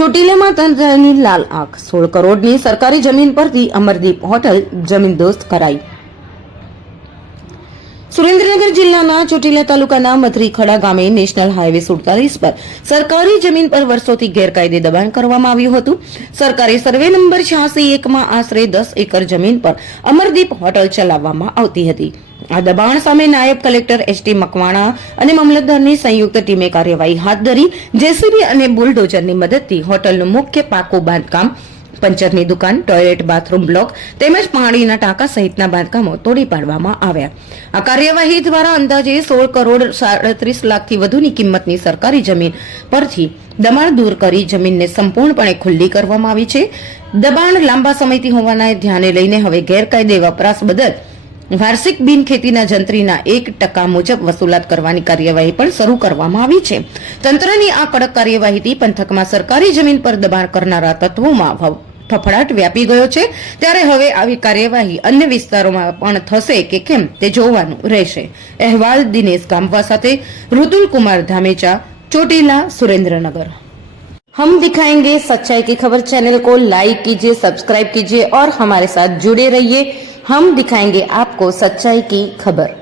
ચોટીલામાં તંત્રની લાલ આંખ. સોળ કરોડની સરકારી જમીન પરથી અમરદીપ હોટલ જમીનદોસ્ત કરાઈ. સુરેન્દ્રનગર જિલ્લાના ચોટીલા તાલુકાના મથરીખડા ગામે નેશનલ હાઈવે સુડતાલીસ પર સરકારી જમીન પર વર્ષોથી ગેરકાયદે દબાણ કરવામાં આવ્યું હતું. સરકારે સર્વે નંબર છ્યાસી એકમાં આશરે દસ એકર જમીન પર અમરદીપ હોટલ ચલાવવામાં આવતી હતી. આ દબાણ સામે નાયબ કલેક્ટર એસટી મકવાણા અને મામલતદારની સંયુક્ત ટીમે કાર્યવાહી હાથ ધરી. જેસીબી અને બુલડોઝરની મદદથી હોટલનું મુખ્ય પાકું બાંધકામ પંચરની દુકાન, ટોયલેટ, બાથરૂમ બ્લોક તેમજ પાણીના ટાંકા સહિતના બાંધકામો તોડી પાડવામાં આવ્યા. આ કાર્યવાહી દ્વારા અંદાજે સોળ કરોડ સાડત્રીસ લાખથી વધુની કિંમતની સરકારી જમીન પરથી દબાણ દૂર કરી જમીનને સંપૂર્ણપણે ખુલ્લી કરવામાં આવી છે. દબાણ લાંબા સમયથી હોવાના ધ્યાને લઈને હવે ગેરકાયદે વપરાશ બદલ વાર્ષિક બિન ખેતીના જંત્રીના એક ટકા મુજબ વસૂલાત કરવાની કાર્યવાહી પણ શરૂ કરવામાં આવી છે તંત્રની આ કડક કાર્યવાહીથી પંથકમાં સરકારી જમીન પર દબાણ કરનારા તત્વોમાં ભ- ફફડાટ વ્યાપી ગયો છે ત્યારે હવે આવી કાર્યવાહી અન્ય વિસ્તારોમાં પણ થશે કે કેમ તે જોવાનું રહેશે અહેવાલ દિનેશ ગામવા સાથે ઋતુલ કુમાર ધામેચા ચોટીલા સુરેન્દ્રનગર हम दिखाएंगे सच्चाई की खबर चैनल को लाइक कीजिए सब्सक्राइब कीजिए और हमारे साथ जुड़े रहिए हम दिखाएंगे आपको सच्चाई की खबर